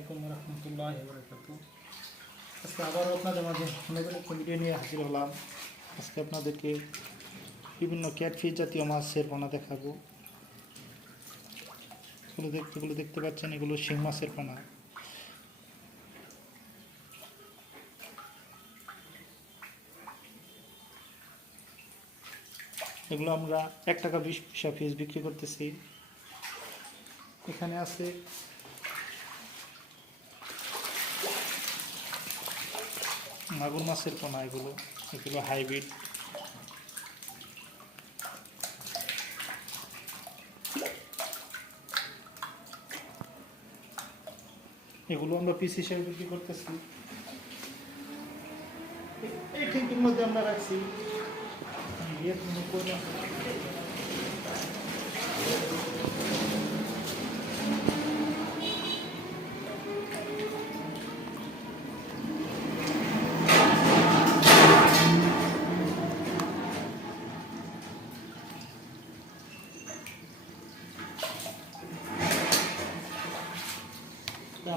আলাইকুম রহমতুল্লাহ বারাকাতুহু। আজকে আবারও আপনাদের মাঝে নতুন একটা ভিডিও নিয়ে হাজির হলাম। আজকে আপনাদেরকে বিভিন্ন ক্যাটফিশ জাতীয় মাছের পোনা দেখাবো। এগুলো দেখতে পাচ্ছেন, এগুলো শিং মাছের পোনা। এগুলো আমরা 1 টাকা 20 পয়সা পিস বিক্রি করতেছি। এখানে আছে মাগুর মাছের পোনা। এগুলো হাইব্রিড। এগুলো আমরা পিস হিসেবে বিক্রি করতেছি। এই ট্যাঙ্কের মধ্যে আমরা রাখছি।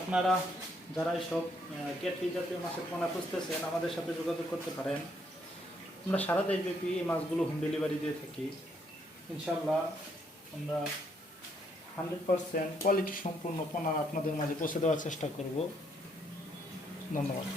আপনারা যারা এইসব ক্যাটফিশ জাতীয় মাছের পোনা খুঁজতেছেন, আমাদের সাথে যোগাযোগ করতে পারেন। আমরা সারা দেশব্যাপী এই মাছগুলো হোম ডেলিভারি দিয়ে থাকি। ইনশাল্লাহ আমরা 100% কোয়ালিটি সম্পূর্ণ পোনা আপনাদের মাঝে পৌঁছে দেওয়ার চেষ্টা করব। ধন্যবাদ।